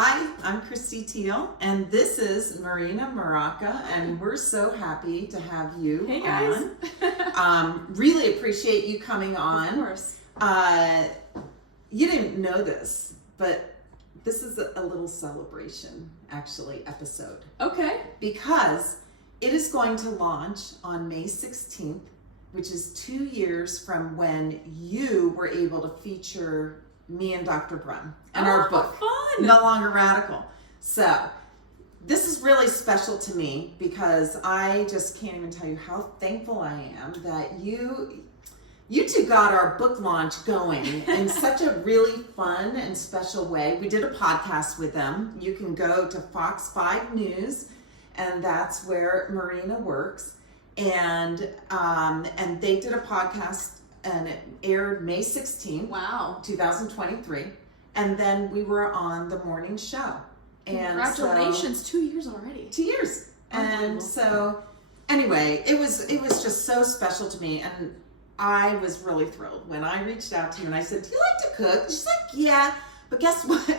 Hi, I'm Teal, and this is Marina Marraco, and we're so happy to have you Hey guys. on. Really appreciate you coming on. Of course. You didn't know this, but this is a little celebration, actually, episode. Okay. Because it is going to launch on May 16th, which is 2 years from when you were able to feature me and Dr. Brunn in our book, Fun. No Longer Radical. So this is really special to me because I just can't even tell you how thankful I am that you two got our book launch going in such a really fun and special way. We did a podcast with them. You can go to Fox 5 News, and that's where Marina works. And they did a podcast, and it aired May 16th, Wow. 2023. And then we were on the morning show. And Congratulations, 2 years already. 2 years. And so anyway, it was just so special to me. And I was really thrilled when I reached out to you and I said, do you like to cook? She's like, yeah. But guess what?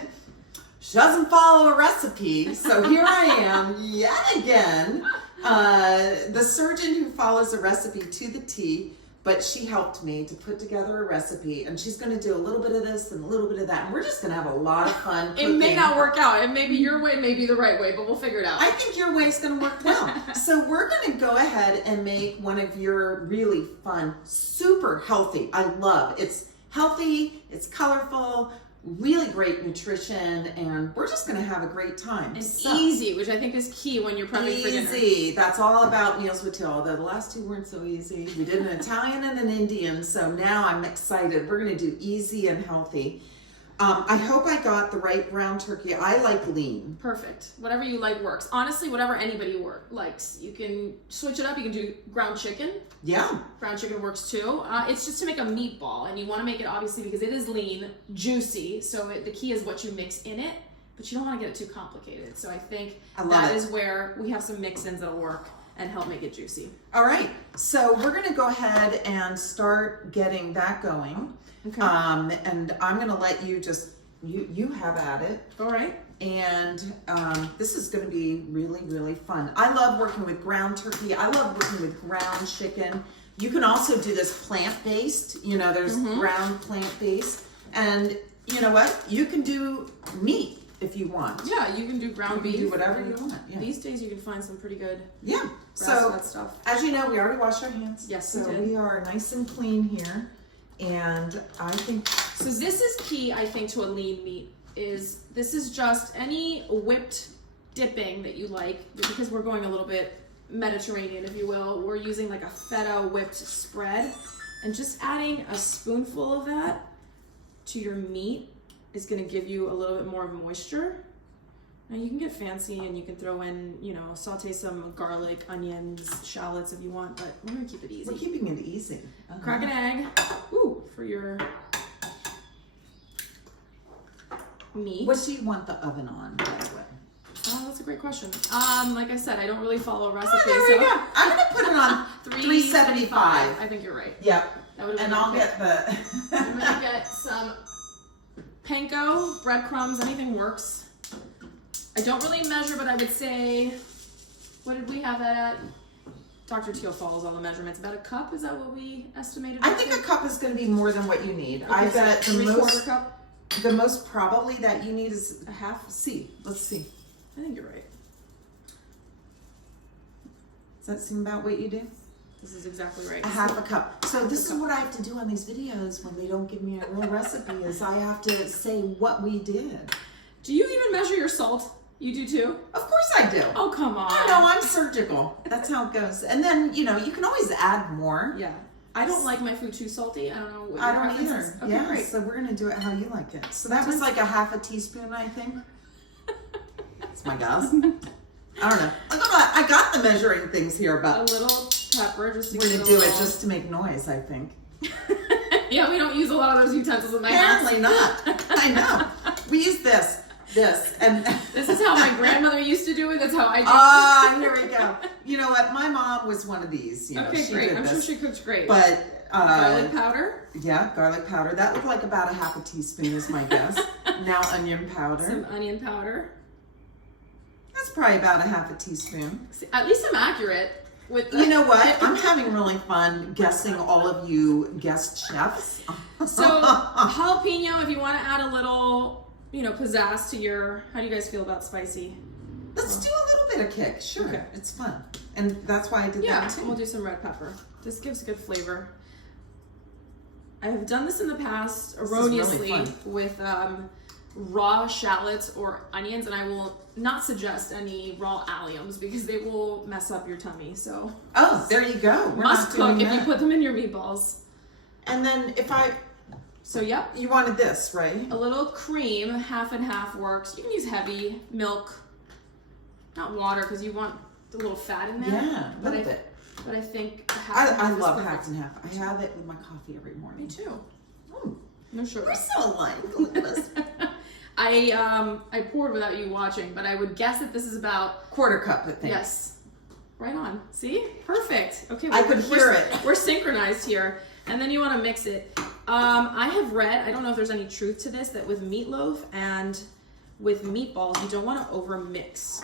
She doesn't follow a recipe. So here I am yet again, the surgeon who follows a recipe to the T. But she helped me to put together a recipe, and she's going to do a little bit of this and a little bit of that, and we're just going to have a lot of fun cooking. It may not work out. It may be your way, may be the right way, but we'll figure it out. I think your way's going to work well. So we're going to go ahead and make one of your really fun, super healthy. I love it's healthy, it's colorful, really great nutrition, and we're just going to have a great time. And easy, which I think is key when you're prepping for dinner. Easy. That's all about Meals with Teal, although the last two weren't so easy. We did an Italian and an Indian, so now I'm excited. We're going to do easy and healthy. I hope I got the right ground turkey. I like lean. Perfect. Whatever you like works. Honestly, whatever anybody likes. You can switch it up. You can do ground chicken. Yeah. Ground chicken works too. It's just to make a meatball, and you want to make it obviously because it is lean, juicy. So the key is what you mix in it, but you don't want to get it too complicated. So I think that is where we have some mix-ins that'll work and help make it juicy. All right. So we're going to go ahead and start getting that going. Okay. And I'm going to let you just you have at it. All right. And this is going to be really, really fun. I love working with ground turkey. I love working with ground chicken. You can also do this plant-based. You know, there's ground plant-based. And you know what? You can do meat if you want. Yeah, you can do ground beef. Do whatever you want. Yeah. These days you can find some pretty good So stuff. As you know, we already washed our hands. Yes, so we did. We are nice and clean here. And I think so. This is key, I think, to a lean meat. This is just any whipped dipping that you like, because we're going a little bit Mediterranean, if you will. We're using like a feta whipped spread, and just adding a spoonful of that to your meat is going to give you a little bit more moisture. Now you can get fancy and you can throw in, saute some garlic, onions, shallots if you want, but we're going to keep it easy. We're keeping it easy. Crack an egg. For your meat. What do you want the oven on, by the way? Oh, that's a great question. Like I said, I don't really follow recipes. There we go. I'm going to put it on 375. I think you're right. Yep. And I'll get the... I'm going to get some panko, breadcrumbs, anything works. I don't really measure, but I would say, what did we have that at? Dr. Teal follows all the measurements. About a cup, is that what we estimated? I think a cup is going to be more than what you need. Okay, I bet so three-quarter cup? The most probably that you need is a half. See, let's see. I think you're right. Does that seem about what you do? This is exactly right. A half a cup. So this is what I have to do on these videos when they don't give me a real recipe, is I have to say what we did. Do you even measure your salt? You do too? Of course I do. Oh, come on. I know, I'm surgical. That's how it goes. And then, you can always add more. Yeah. I don't like my food too salty. I don't know what I your don't preference either. is. Okay, Yeah, great. so we're going to do it how you like it. So that was like a half a teaspoon, I think. That's my guess. I don't know. I got the measuring things here, A but little pepper just to we're going to do it just to make noise, I think. Yeah, we don't use a lot of those utensils in my house. Apparently not. I know. We use this. this. And This is how my grandmother used to do it. That's how I do it. ah, here we go. You know what? My mom was one of these. You know, Okay, she great. did I'm sure this. she cooks great. But garlic powder, yeah, garlic powder. That looked like about a half a teaspoon is my guess. Now onion powder. some onion powder. That's probably about a half a teaspoon. See, at least I'm accurate with the, You know what? I'm having really fun guessing all of you guest chefs. So jalapeno, if you want to add a little, pizzazz to your, how do you guys feel about spicy? Let's do a little bit of kick. Sure, Okay. it's fun. And that's why I did Yeah, that and too. we'll do some red pepper. This gives good flavor. I have done this in the past is erroneously really fun. with raw shallots or onions, and I will not suggest any raw alliums because they will mess up your tummy. So Oh, there you go. We're must not doing cook if that. you put them in your meatballs. And then So yep, you wanted this, right? a little cream, half and half works. You can use heavy milk, not water because you want a little fat in there. Yeah, a little bit. But I think half and I half is love perfect. half and half. I have it with my coffee every morning. Me too. Mm, No sugar. we're so alike. Look at us. I poured without you watching, but I would guess that this is about Quarter cup, I think. yes, right on. See, perfect. Okay, I could hear it. We're synchronized here, and then you want to mix it. I have read. I don't know if there's any truth to this that with meatloaf and with meatballs, you don't want to over mix.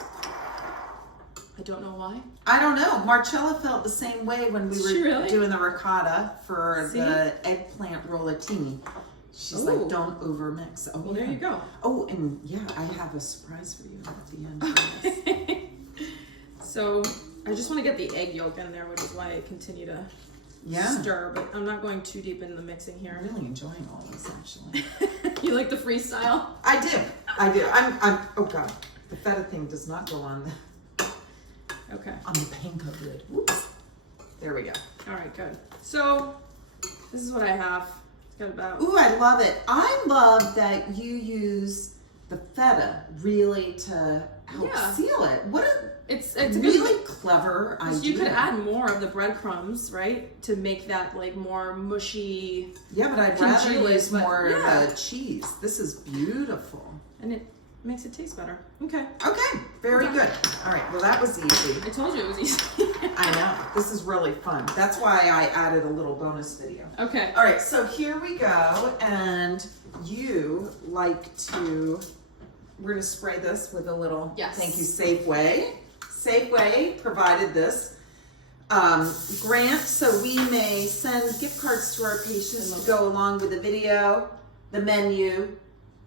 I don't know why. I don't know. Marcella felt the same way when we Did were she really? doing the ricotta for See? the eggplant rollatini. She's Ooh. like, don't over mix. Oh, Well, yeah. there you go. Oh, and yeah, I have a surprise for you at the end. So I just want to get the egg yolk in there, which is why I continue to Yeah. stir. But I'm not going too deep in the mixing here. I'm really enjoying all this, actually. You like the freestyle? I do. I'm, oh God. The feta thing does not go on Okay. the panko grid. Whoops. There we go. All right, good. So this is what I have. It's got about Ooh, I love it. I love that you use the feta really to help Yeah. seal it. What a it's really clever idea. you could add more of the breadcrumbs, right, to make that like more mushy, Yeah, but I'd rather congeal it, use but more yeah. of the cheese. This is beautiful. and it makes it taste better. Okay. Okay, very Okay. good. All right, well that was easy. I told you it was easy. I know. This is really fun. That's why I added a little bonus video. Okay. All right, so here we go, and you like to, we're gonna spray this with a little, Yes. thank you, Safeway. Safeway provided this grant so we may send gift cards to our patients to go along with the video, the menu,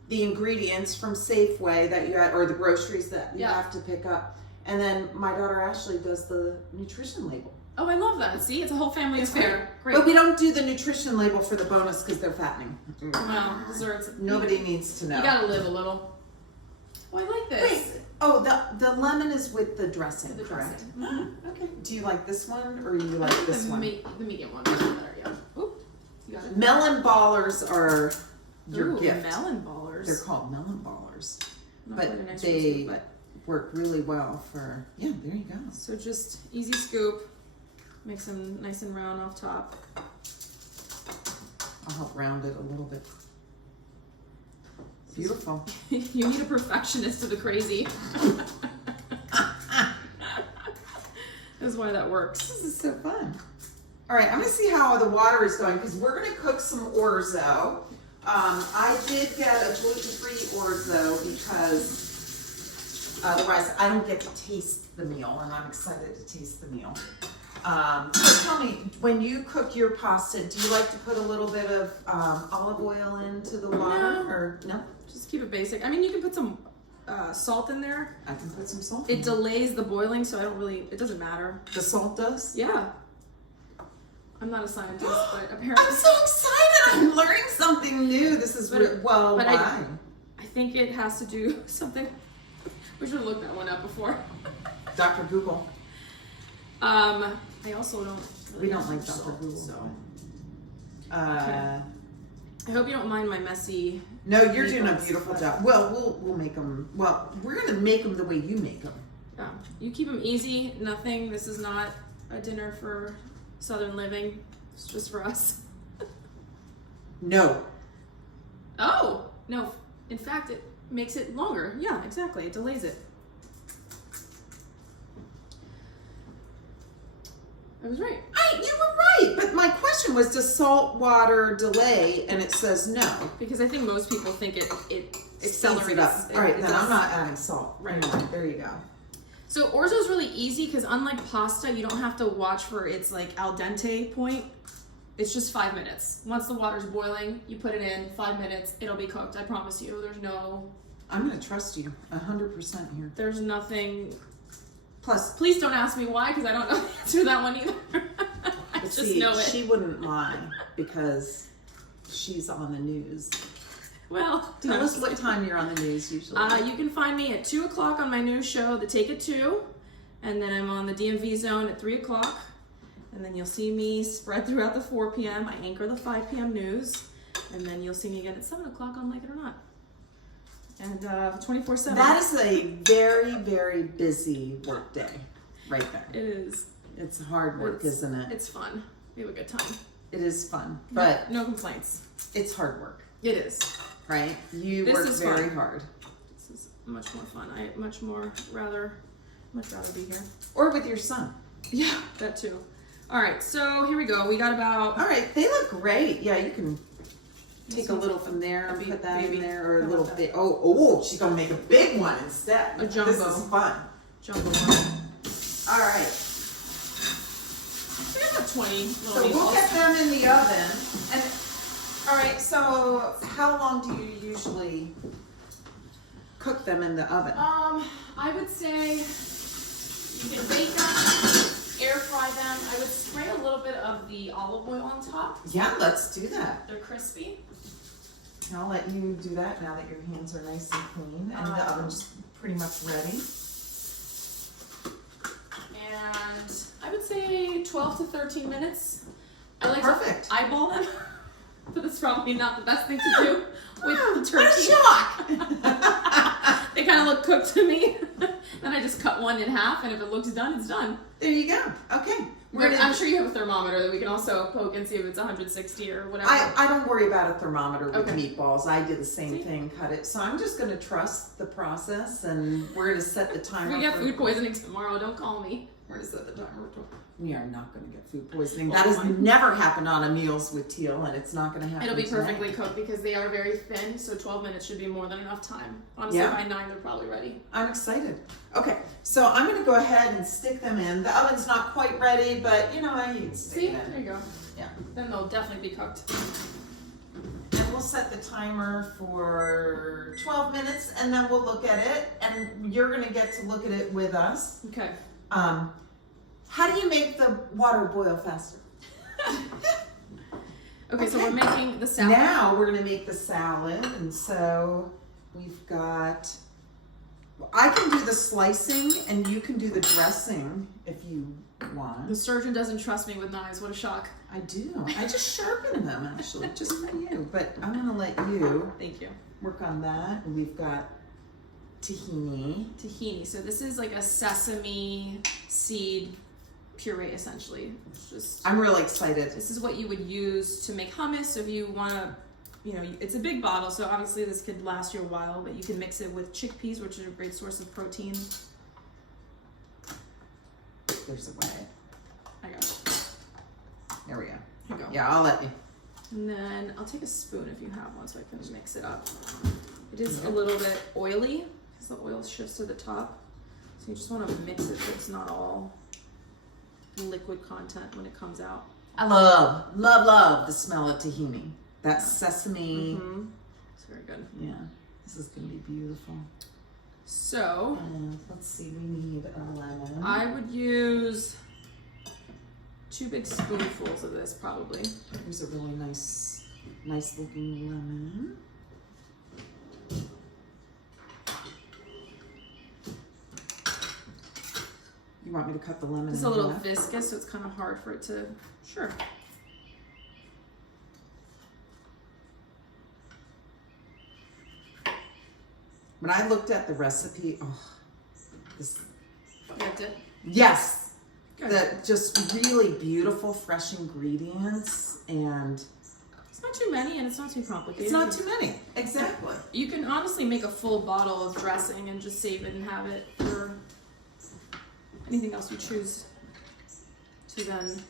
the ingredients from Safeway that you had, or the groceries that you Yeah. have to pick up. And then my daughter Ashley does the nutrition label. Oh, I love that. See, it's a whole family affair. Great. But we don't do the nutrition label for the bonus because they're fattening. Well, desserts. Nobody needs to know. You gotta live a little. Oh, I like this. Wait. Oh, the lemon is with the dressing, The correct? dressing. Mhm. Okay. Do you like this one or you I like think this the one? the medium one is better. Yeah. Oop. You got it. Melon ballers are your Ooh, gift. melon ballers. They're called melon ballers, Not but quite a nice they recipe, but work really well for. Yeah, there you go. so just easy scoop. Make them nice and round off top. I'll help round it a little bit. Beautiful. You need a perfectionist to the crazy. That's why that works. This is so fun. All right, I'm gonna see how the water is going because we're gonna cook some orzo. I did get a gluten-free orzo because otherwise I don't get to taste the meal, and I'm excited to taste the meal. So tell me, when you cook your pasta, do you like to put a little bit of olive oil into the water, No. or no? Just keep it basic. I mean, you can put some salt in there. I can put some salt. It in. delays the boiling, so I don't really. It doesn't matter. The salt does. Yeah. I'm not a scientist, but I'm apparently, so excited! I'm learning something new. This is But- well, but why? I think it has to do something. We should have looked that one up before. Dr. Google. I also don't. Really We don't have like much Dr. salt, Google. So Okay. I hope you don't mind my messy. No, you're doing a meatballs, beautiful but- job. Well, we'll make them. Well, we're gonna make them the way you make them. Yeah, you keep them easy. Nothing. This is not a dinner for Southern living. It's just for us. No. Oh no! In fact, makes it longer. Yeah, exactly. It delays it. I was right. You were right, but my question was, does salt water delay? And it says no. Because I think most people think it accelerates it up. All right, it then does. I'm not adding salt. Right. There you go. So orzo's really easy because unlike pasta, you don't have to watch for its like al dente point. It's just 5 minutes. Once the water's boiling, you put it in, 5 minutes, it'll be cooked. I promise you. There's no... I'm going to trust you 100% here. There's nothing... Plus, please don't ask me why, because I don't know the answer to that one either. I just see, know it. She wouldn't lie because she's on the news. Well, tell us what time you're on the news usually. You can find me at 2 o'clock on my new show, The Take It 2, and then I'm on the DMV zone at 3 o'clock, and then you'll see me spread throughout the 4 p.m. I anchor the 5 p.m. news, and then you'll see me again at 7 o'clock on Like It or Not. And 24/7. That is a very, very busy work day right there. It is. It's hard work, isn't it? It's fun. We have a good time. It is fun, but no complaints. It's hard work. It is. Right? You work very hard. This is much more fun. I much rather be here. Or with your son. Yeah, that too. All right, so here we go. We got about... All right, they look great. Yeah, you can take a little from there and put that in there, or a little bit. Oh, she's gonna make a big one instead. A jumbo. This is fun. Jumbo one. All right. We have 20 little So meatballs. we'll get them in the oven. And all right, so how long do you usually cook them in the oven? I would say you can bake them, air fry them. I would spray a little bit of the olive oil on top. Yeah, let's do that. They're crispy. And I'll let you do that now that your hands are nice and clean and the oven's pretty much ready. And I would say 12 to 13 minutes. I like Perfect. to eyeball them, but that's probably not the best thing to do with the turkey. What a shock! They kind of look cooked to me. Then I just cut one in half, and if it looks done, it's done. There you go. Okay. I'm sure you have a thermometer that we can also poke and see if it's 160 or whatever. I don't worry about a thermometer with Okay. meatballs. I did the same thing, cut it. So I'm just going to trust the process, and we're going to set the timer. We get food poisoning tomorrow. Don't call me. We're going to set the timer. We are not going to get food poisoning. Well, That has fine. never happened on a Meals with Teal, and it's not going to happen It'll be today. perfectly cooked because they are very thin, so 12 minutes should be more than enough time. Honestly, Yeah. by 9, they're probably ready. I'm excited. Okay, so I'm going to go ahead and stick them in. The oven's not quite ready, but you know, I can stick See? it in. There you go. Yeah. Then they'll definitely be cooked. And we'll set the timer for 12 minutes, and then we'll look at it, and you're going to get to look at it with us. Okay. How do you make the water boil faster? Okay, so we're making the salad. Now we're going to make the salad, and so we've got, I can do the slicing, and you can do the dressing if you want. The surgeon doesn't trust me with knives. What a shock. I do. I just sharpen them, actually, just for you. But I'm going to let you Thank you. work on that. And we've got tahini. Tahini. So this is like a sesame seed puree, essentially. It's just, I'm really excited. this is what you would use to make hummus. So if you want to, you know, it's a big bottle, so obviously this could last you a while, but you can mix it with chickpeas, which is a great source of protein. There's a way. I got it. There we go. Here you go. Yeah, I'll let you. And then I'll take a spoon if you have one so I can mix it up. It is a little bit oily because the oil shifts to the top. So you just want to mix it so it's not all liquid content when it comes out. I love the smell of tahini. That sesame. Mm-hmm. It's very good. Yeah, this is going to be beautiful. So, And let's see, we need a lemon. I would use 2 big spoonfuls of this probably. Here's a really nice looking lemon. You want me to cut the lemon It's in a little half? viscous, so it's kind of hard for it to. Sure. When I looked at the recipe, this, You liked it? yes, Good. the just really beautiful fresh ingredients and It's not too many and it's not too complicated. It's not too many. Exactly. You can honestly make a full bottle of dressing and just save it and have it for anything else you choose to then.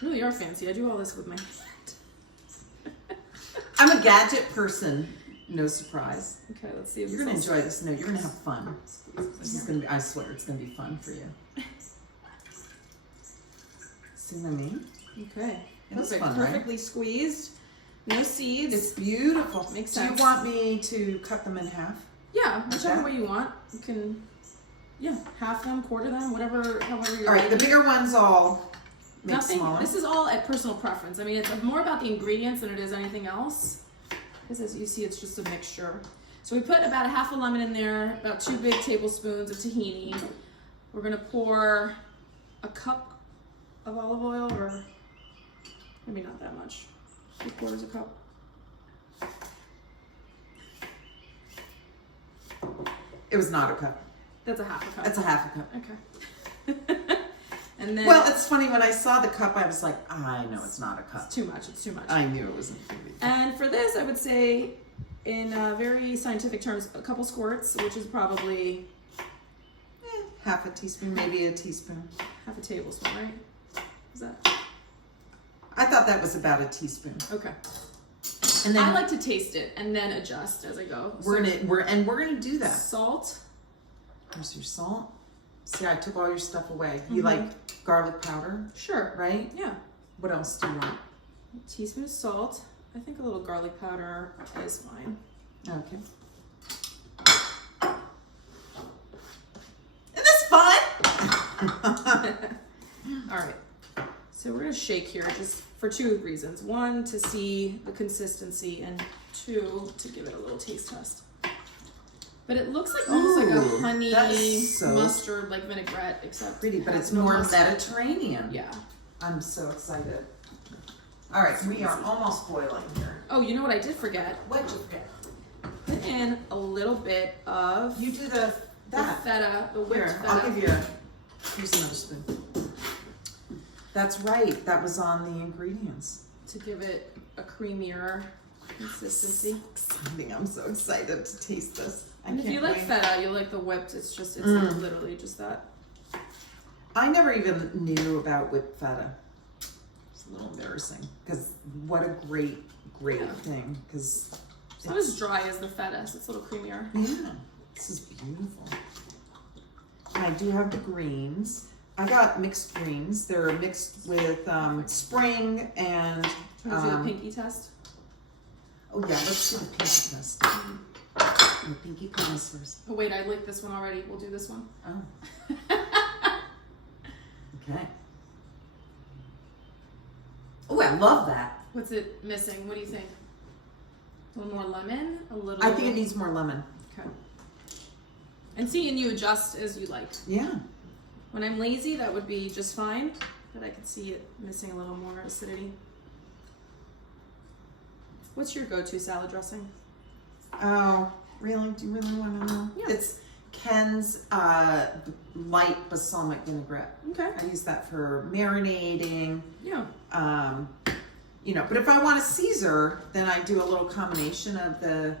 Really are fancy. I do all this with my hand. I'm a gadget person. No surprise. Okay, let's see if You're gonna enjoy this. No, you're gonna have fun. This is gonna be. I swear, it's gonna be fun for you. See what I mean? Okay. It's Perfect. fun, Perfectly right? squeezed. No seeds. It's beautiful. Makes Do sense. you want me to cut them in half? Yeah, whichever Okay. way you want. You can, yeah, half them, quarter them, whatever, however you're. All right. The bigger ones all make Nothing. smaller. This is all at personal preference. I mean, it's more about the ingredients than it is anything else. Because as you see, it's just a mixture. So we put about a half a lemon in there, about 2 big tablespoons of tahini. We're gonna pour a cup of olive oil, or maybe not that much. 3/4 a cup. It was not a cup. That's a half a cup. That's a half a cup. Okay. And then. Well, it's funny, when I saw the cup, I was like, I know it's not a cup. It's too much. It's too much. I knew it wasn't going to be. And for this, I would say, in very scientific terms, a couple squirts, which is probably Half a teaspoon, maybe a teaspoon. half a tablespoon, right? Is that I thought that was about a teaspoon. okay? And then I like to taste it and then adjust as I go. we're gonna do that. Salt. Here's your salt. See, I took all your stuff away. You Mhm. like garlic powder, Sure. right? Yeah. What else do you want? A teaspoon of salt. I think a little garlic powder is fine. Okay. Isn't this fun? All right. So we're gonna shake here just for 2 reasons. 1, to see the consistency, and 2, to give it a little taste test. But it looks like almost like Ooh, a honey that's so mustard, like vinaigrette, except Pretty, but has it's no more mustard. Mediterranean. Yeah. I'm so excited. All right, we are almost boiling here. Oh, you know what I did forget? What'd you forget? Put in a little bit of You do the that. feta, the whipped Here, feta. I'll give you here's another spoon. That's right, that was on the ingredients. to give it a creamier consistency. Exciting, I'm so excited to taste this. I And if can't you like wait. feta, you like the whipped. It's literally just that. I never even knew about whipped feta. It's a little embarrassing, because what a great Yeah. thing, because It's not as dry as the feta, so it's a little creamier. yeah, this is beautiful. I do have the greens. I got mixed greens. They're mixed with spring and Do you want to do the pinky test? oh yeah, let's do the pinky test. The pinky promise first. Oh wait, I like this one already. We'll do this one. Oh. Okay. Oh, I love that. What's it missing? What do you think? A little more lemon? A little. I think it needs more lemon. Okay. And see, and you adjust as you like. Yeah. When I'm lazy, that would be just fine, but I could see it missing a little more acidity. What's your go-to salad dressing? Oh, really? Do you really want to know? Yeah. It's Ken's light balsamic vinaigrette. Okay. I use that for marinating. Yeah. You know, but if I want a Caesar, then I do a little combination of the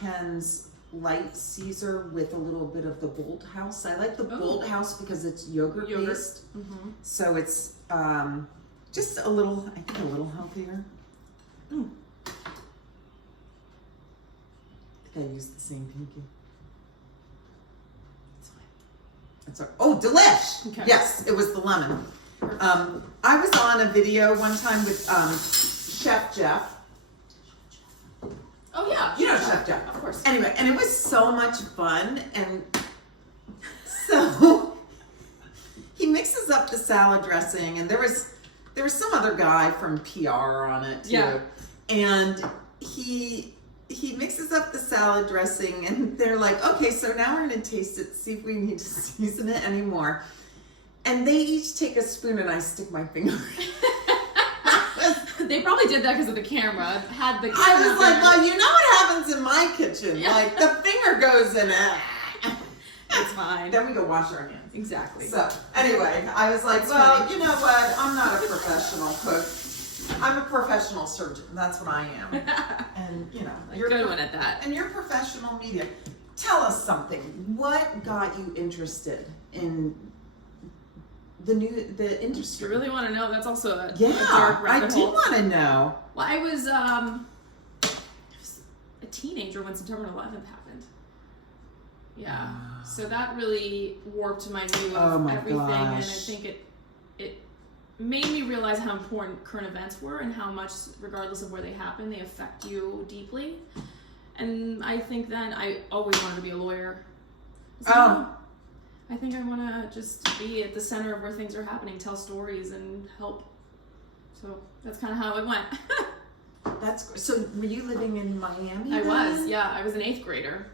Ken's light Caesar with a little bit of the Bold House. I like the Bold House because it's yogurt based. Mm-hmm. So it's just a little, I think a little healthier. Mm. I think I used the same pinky. It's oh, delish! Okay. Yes, it was the lemon. I was on a video one time with Chef Jeff. Oh yeah. You know Chef Jeff. Of course. Anyway, and it was so much fun, and so he mixes up the salad dressing, and there was some other guy from PR on it too. Yeah. And he mixes up the salad dressing, and they're like, okay, so now we're gonna taste it, see if we need to season it anymore. And they each take a spoon, and I stick my finger. They probably did that because of the camera. Had the camera I was like, there. well, you know what happens in my kitchen? Yeah. Like the finger goes in it. It's fine. Then we go wash our hands. Exactly. So anyway, I was like, That's well, funny. you know what? I'm not a professional cook. I'm a professional surgeon. That's what I am. And you know, A good one at that. And you're professional media. Tell us something. What got you interested in the industry? You really want to know? That's also a Yeah, dark rabbit I do hole. want to know. Well, I was a teenager when September 11th happened. Yeah. So that really warped my view of everything, and I think it made me realize how important current events were and how much, regardless of where they happen, they affect you deeply. And I think then I always wanted to be a lawyer. So I think I want to just be at the center of where things are happening, tell stories, and help. So that's kind of how it went. That's great. So were you living in Miami? I then? was, yeah. I was an 8th grader.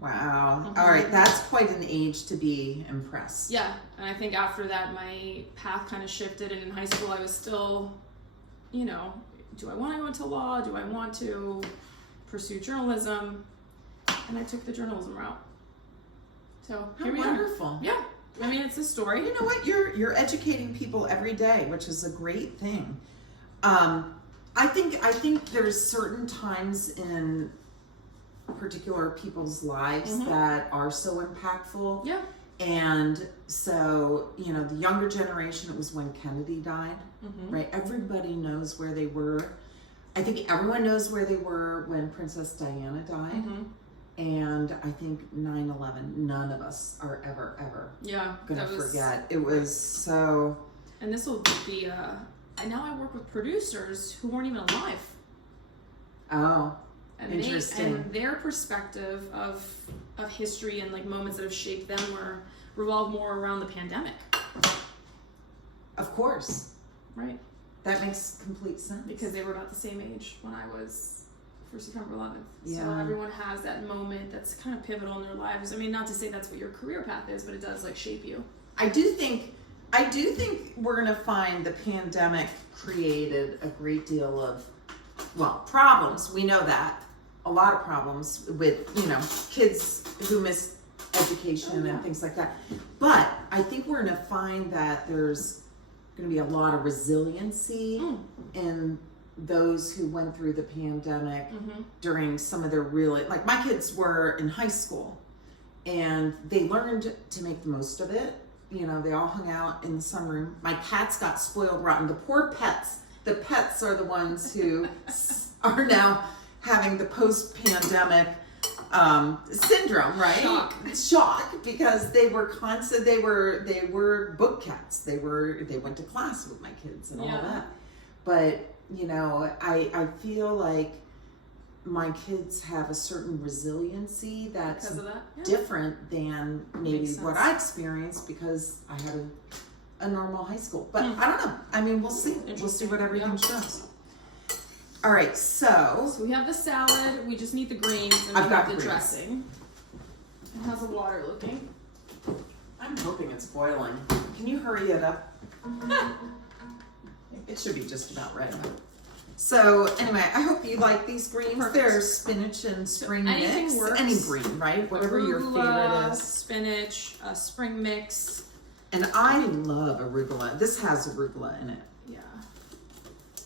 Wow. All right, that's quite an age to be impressed. Yeah, and I think after that my path kind of shifted, and in high school I was still, you know, do I want to go into law? Do I want to pursue journalism? And I took the journalism route. So How here we wonderful. are. Yeah, I mean, it's a story. You know what? You're educating people every day, which is a great thing. I think there's certain times in particular people's lives that are so impactful. Yeah. And so, you know, the younger generation, it was when Kennedy died, right? Everybody knows where they were. I think everyone knows where they were when Princess Diana died. And I think 9/11, none of us are ever gonna forget. It was so. And this will be and now I work with producers who weren't even alive. Oh, and interesting. And their perspective of history and like moments that have shaped them revolve more around the pandemic. Of course. Right. That makes complete sense. Because they were about the same age when I was for September 11th. Yeah. So everyone has that moment that's kind of pivotal in their lives. I mean, not to say that's what your career path is, but it does like shape you. I do think we're going to find the pandemic created a great deal of, well, problems. We know that. A lot of problems with, you know, kids who miss education and things like that. But I think we're going to find that there's going to be a lot of resiliency in those who went through the pandemic during some of their really, like my kids were in high school and they learned to make the most of it. You know, they all hung out in the sunroom. My cats got spoiled rotten. The poor pets. The pets are the ones who are now having the post-pandemic syndrome, right? Shock, because they were constant. They were book cats. They went to class with my kids and all that. But you know, I feel like my kids have a certain resiliency that's different than maybe what I experienced because I had a normal high school. But I don't know. I mean, we'll see. We'll see what everything shows. All right, so we have the salad. We just need the greens, and I've we got have the greens. dressing. And how's the water looking? I'm hoping it's boiling. Can you hurry it up? It should be just about ready. So anyway, I hope you like these greens. Perfect. They're spinach and spring anything mix. works. Any green, right? Whatever your favorite is. Spinach, spring mix. And I love arugula. This has arugula in it. Yeah.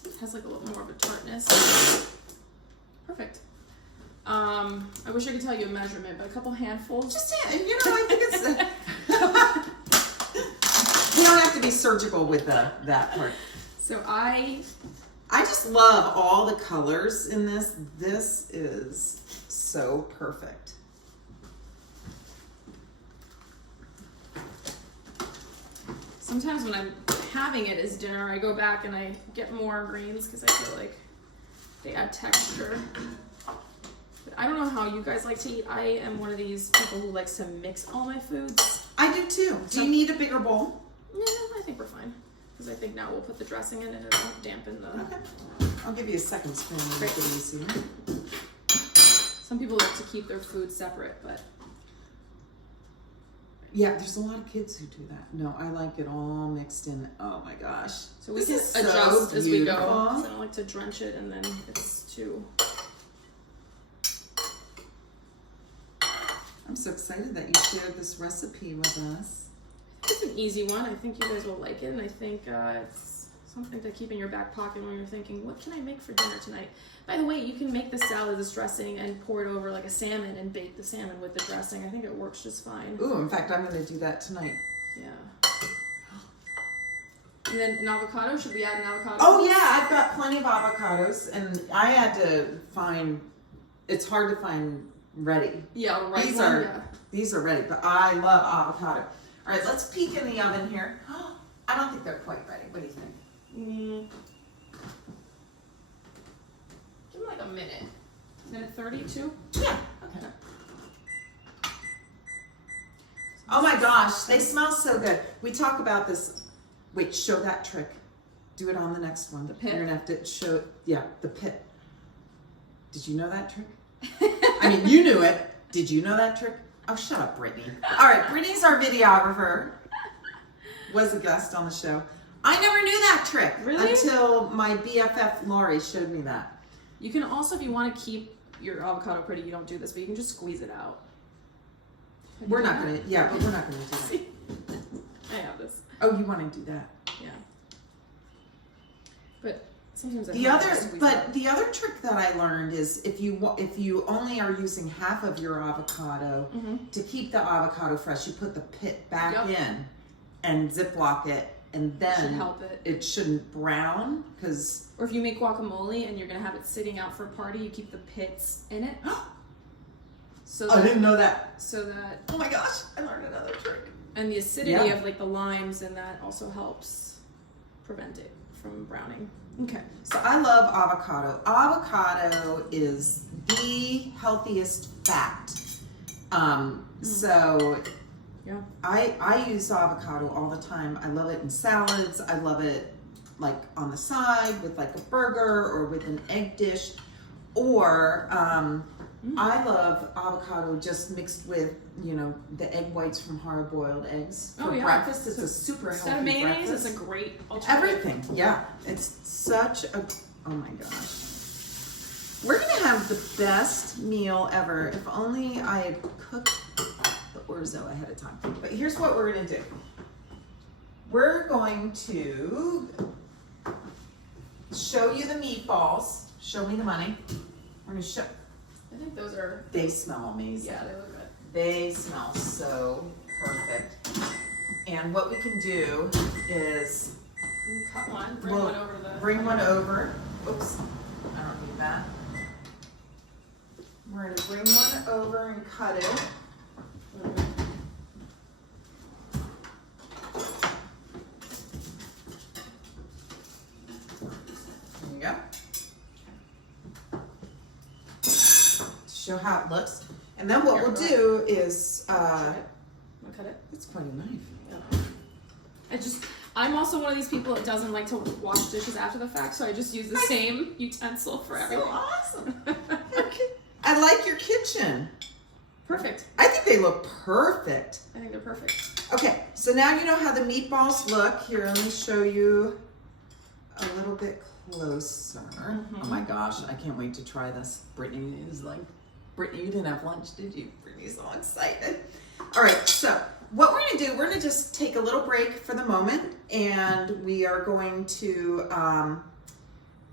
It has like a little more of a tartness. Perfect. I wish I could tell you a measurement, but a couple handfuls. Just, you know, I think it's... you don't have to be surgical with that part. So I just love all the colors in this. This is so perfect. Sometimes when I'm having it as dinner, I go back and I get more greens because I feel like they add texture. But I don't know how you guys like to eat. I am one of these people who likes to mix all my foods. I do too. Do you need a bigger bowl? No, I think we're fine. Because I think now we'll put the dressing in and it'll dampen the... Okay. I'll give you a second spoon to make it easier. Some people like to keep their food separate, but... Yeah, there's a lot of kids who do that. No, I like it all mixed in. Oh my gosh. So we can adjust as we go. I don't like to drench it and then it's too... I'm so excited that you shared this recipe with us. It's an easy one. I think you guys will like it, and I think it's something to keep in your back pocket when you're thinking, what can I make for dinner tonight? By the way, you can make the salad, this dressing, and pour it over like a salmon and bake the salmon with the dressing. I think it works just fine. Ooh, in fact, I'm going to do that tonight. Yeah. And then an avocado, should we add an avocado? Oh yeah, I've got plenty of avocados, and I had to find, it's hard to find ready. Yeah, right. These are ready, but I love avocado. All right, let's peek in the oven here. I don't think they're quite ready. What do you think? Give them like a minute. Minute 32? Yeah. Okay. Oh my gosh, they smell so good. We talk about this. Wait, show that trick. Do it on the next one. The pit? You're gonna have to show, yeah, the pit. Did you know that trick? I mean, you knew it. Did you know that trick? Oh, shut up, Brittany. All right, Brittany's our videographer. Was a guest on the show. I never knew that trick. Really? Until my BFF Lori showed me that. You can also, if you want to keep your avocado pretty, you don't do this, but you can just squeeze it out. We're not gonna, yeah, but we're not gonna do that. I have this. Oh, you want to do that? Yeah. But sometimes The other trick that I learned is if you only are using half of your avocado, to keep the avocado fresh, you put the pit back in and Ziploc it, and then it shouldn't brown because. Or if you make guacamole and you're gonna have it sitting out for a party, you keep the pits in it. So I didn't know that. So that. Oh my gosh! I learned another trick. And the acidity of like the limes and that also helps prevent it from browning. Okay. So I love avocado. Avocado is the healthiest fat. So yeah, I use avocado all the time. I love it in salads. I love it like on the side with like a burger or with an egg dish. Or I love avocado just mixed with, the egg whites from hard-boiled eggs for breakfast. It's a super healthy breakfast. Instead of mayonnaise, it's a great alternative. Everything, yeah. It's such a, oh my gosh. We're gonna have the best meal ever if only I had cooked the orzo ahead of time. But here's what we're gonna do. We're going to show you the meatballs. Show me the money. We're gonna show. I think those are. They smell amazing. Yeah, they look good. They smell so perfect. And what we can do is cut one. Bring one over to the. Bring one over. Oops, I don't need that. We're gonna bring one over and cut it. There you go. Show how it looks. And then what we'll do is, cut it. It's quite a knife. Yeah. I'm also one of these people that doesn't like to wash dishes after the fact, so I just use the same utensil for everything. So awesome. I like your kitchen. Perfect. I think they look perfect. I think they're perfect. Okay, so now you know how the meatballs look. Here, let me show you a little bit closer. Oh my gosh, I can't wait to try this. Brittany is like, Brittany, you didn't have lunch, did you? Brittany's all excited. All right, so what we're gonna do, we're gonna just take a little break for the moment, and we are going to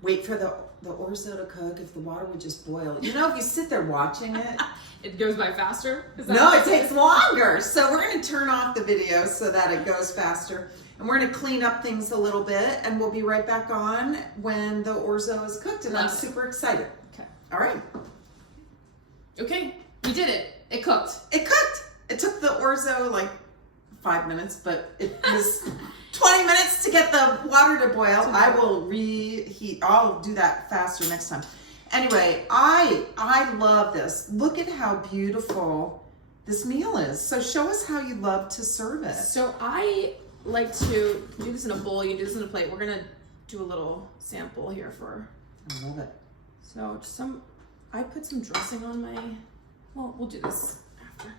wait for the orzo to cook. If the water would just boil. If you sit there watching it, it goes by faster? No, it takes longer. So we're gonna turn off the video so that it goes faster. And we're gonna clean up things a little bit, and we'll be right back on when the orzo is cooked, and I'm super excited. Okay. All right. Okay, we did it. It cooked. It cooked. It took the orzo like 5 minutes, but it was 20 minutes to get the water to boil. I will reheat. I'll do that faster next time. Anyway, I love this. Look at how beautiful this meal is. So show us how you love to serve it. So I like to do this in a bowl. You can do this in a plate. We're gonna do a little sample here for. I love it. So I put some dressing on my. Well, we'll do this after.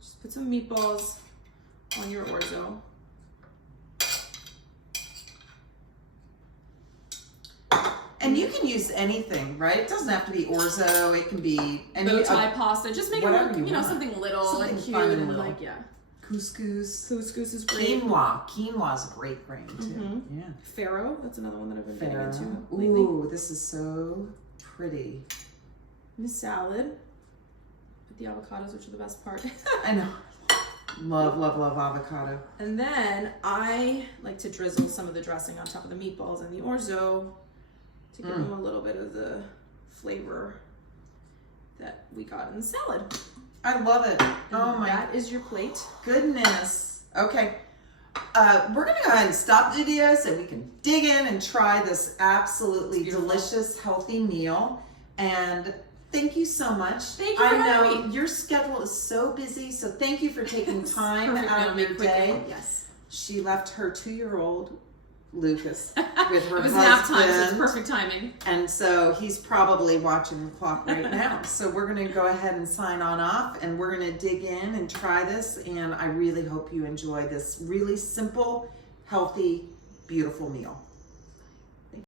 Just put some meatballs on your orzo. And you can use anything, right? It doesn't have to be orzo. It can be any bow tie pasta. Just make it look, you want. something little Something and cute fun and and little. like, yeah. couscous. Couscous is great. Quinoa is a great grain too. Mm-hmm. Yeah. Farro, that's another one that I've been getting into Farro. lately. Ooh, this is so pretty. And a salad with the avocados, which are the best part. I know. Love, love, love avocado. And then I like to drizzle some of the dressing on top of the meatballs and the orzo to give them a little bit of the flavor that we got in the salad. I love it. Oh my. That is your plate. Goodness. Okay. We're going to go ahead and stop the video so we can dig in and try this absolutely delicious, healthy meal. And thank you so much. Thank you for having me. Your schedule is so busy, so thank you for taking time out of your quickly. day. Yes. She left her 2-year-old Lucas with her It was husband. nap time, so it's perfect timing. And so he's probably watching the clock right now. So we're going to go ahead and sign on off, and we're going to dig in and try this. And I really hope you enjoy this really simple, healthy, beautiful meal.